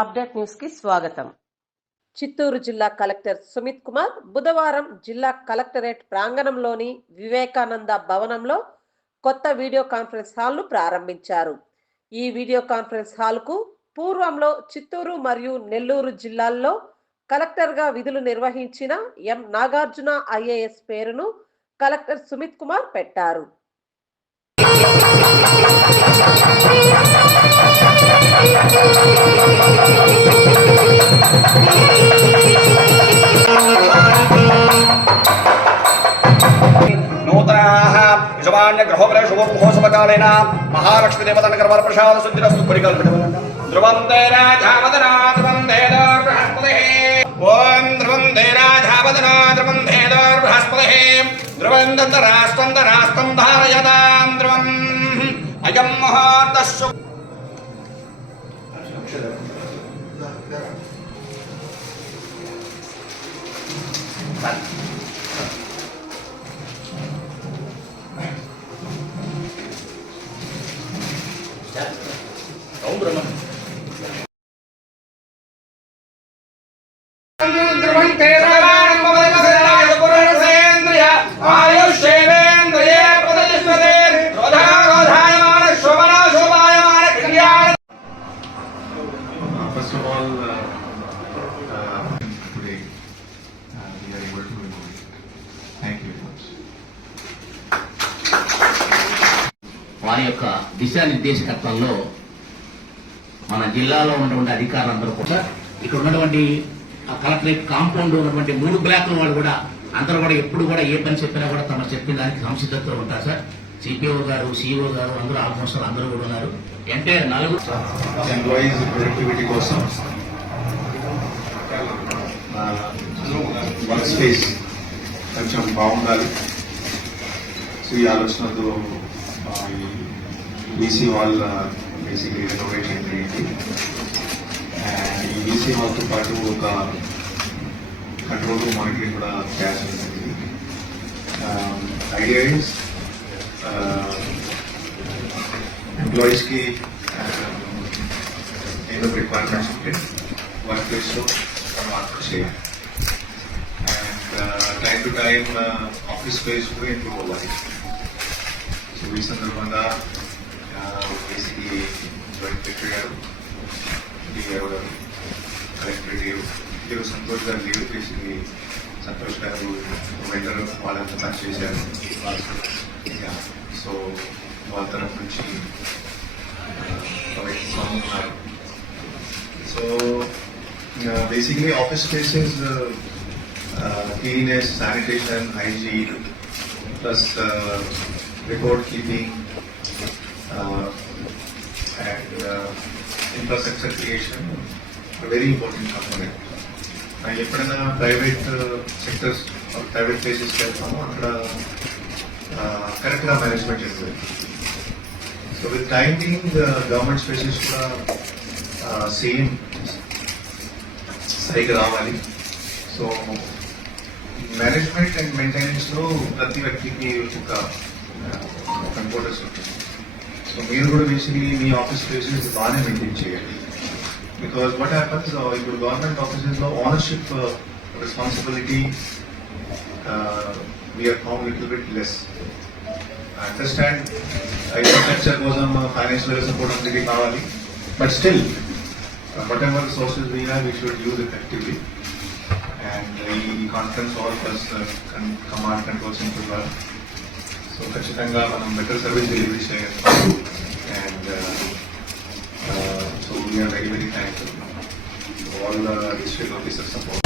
Update న్యూస్కి స్వాగతం. చిత్తూరు జిల్లా కలెక్టర్ సుమిత్ కుమార్ బుధవారం జిల్లా కలెక్టరేట్ ప్రాంగణంలోని వివేకానంద భవనంలో కొత్త వీడియో కాన్ఫరెన్స్ హాల్ను ప్రారంభించారు. ఈ వీడియో కాన్ఫరెన్స్ హాల్కు పూర్వంలో చిత్తూరు మరియు నెల్లూరు జిల్లాల్లో కలెక్టర్గా విధులు నిర్వహించిన ఎం. నాగార్జున ఐఏఎస్ పేరును కలెక్టర్ సుమిత్ కుమార్ పెట్టారు. యజమాన్యగ్రహోపరేషోపమహోత్సవకాలేన మహాలక్ష్మీదేవతనకర్మలప్రసాదశుద్ధిరస్తు పరికల్పితమనండి ధ్రువం తే రాజావదనా ధ్రువం బృహస్పతి ఓం ధ్రువం తే బృహస్పతి ధ్రువం దేదోర్బృహస్పతిः ధ్రువం దంతరాస్తందరాస్తం ధారయతాం ధ్రువం అయం ముహూర్తస్సు Thank you. Don't వారి యొక్క దిశానిర్దేశకత్వంలో మన జిల్లాలో ఉన్నటువంటి అధికారులందరూ కూడా ఇక్కడ ఉన్నటువంటి ఆ కలెక్టరేట్ కాంపౌండ్ ఉన్నటువంటి మూడు బ్లాక్ల వాళ్ళు కూడా అందరూ కూడా ఎప్పుడు కూడా ఏ పని చెప్పినా కూడా తమ చెప్పిన దానికి సంసిద్ధతతో ఉంటారు సార్. సిపిఓ గారు సిఇఓ గారు అందరూ ఆల్మోస్ట్ అందరూ కూడా ఉన్నారు. అంటే నలుగురు ఎంప్లాయీస్ ప్రొడక్టివిటీ కోసం వర్క్ స్పేస్ కొంచెం బాగుండాలి. సో ఈ ఆలోచనతో బీసీ హాల్ బేసిక్లీ రెనోవేట్ చేయండి అండ్ ఈ బీసీ హాల్తో పాటు ఒక కంట్రోల్ రూమ్ మానిటరింగ్ కూడా తయారు చేసింది ఐడియా ఇస్ ఎంప్లాయీస్ కి ఏదో రిక్వైర్మెంట్స్ ఉంటే వర్క్ ప్లేస్ లో మనం వర్క్ చేయాలి and time to time office space కూడా ఇంప్రూవ్ అవ్వాలి సో ఈ సందర్భంగా ఏసీ జాయింట్ సెక్రటరీ గారు డిఆర్ఓ గారు కలెక్టర్ గారు ఇద్దరు సంతోష్ గారు లీవ్ చేసి సంతోష్ గారు వెండర్ వాళ్ళంతా పని చేశారు సో వాళ్ళ తరఫు నుంచి ఉన్నారు so basically office spaces cleanness sanitation hygiene plus report keeping and infrastructure creation very important component ఎప్పుడైనా ప్రైవేట్ సెక్టర్స్ ప్రైవేట్ ప్లేసెస్కి వెళ్తామో అక్కడ కరెక్ట్గా మేనేజ్మెంట్ చేస్తుంది so with time being government spaces కూడా సేమ్ సరిగ్గా రావాలి సో మేనేజ్మెంట్ అండ్ మెయింటెనెన్స్ లో ప్రతి వ్యక్తికి ఒక కంప్యూటర్స్ ఉంటుంది సో మీరు కూడా బేసిక్లీ మీ ఆఫీస్ స్పేసెస్ బాగానే మెయింటైన్ చేయండి బికాస్ వాట్ హ్యాపన్స్ ఇప్పుడు గవర్నమెంట్ ఆఫీసెస్ లో ownership responsibility we are from little bit less understand infrastructure కోసం ఫైనాన్షియల్ సపోర్ట్ అందరికీ కావాలి but still whatever sources we have we should use effectively and ఈ conference hall plus command control centre ద్వారా so ఖచ్చితంగా మనం better service delivery చేయగలుగుతాం and so we are very very thankful all district officer support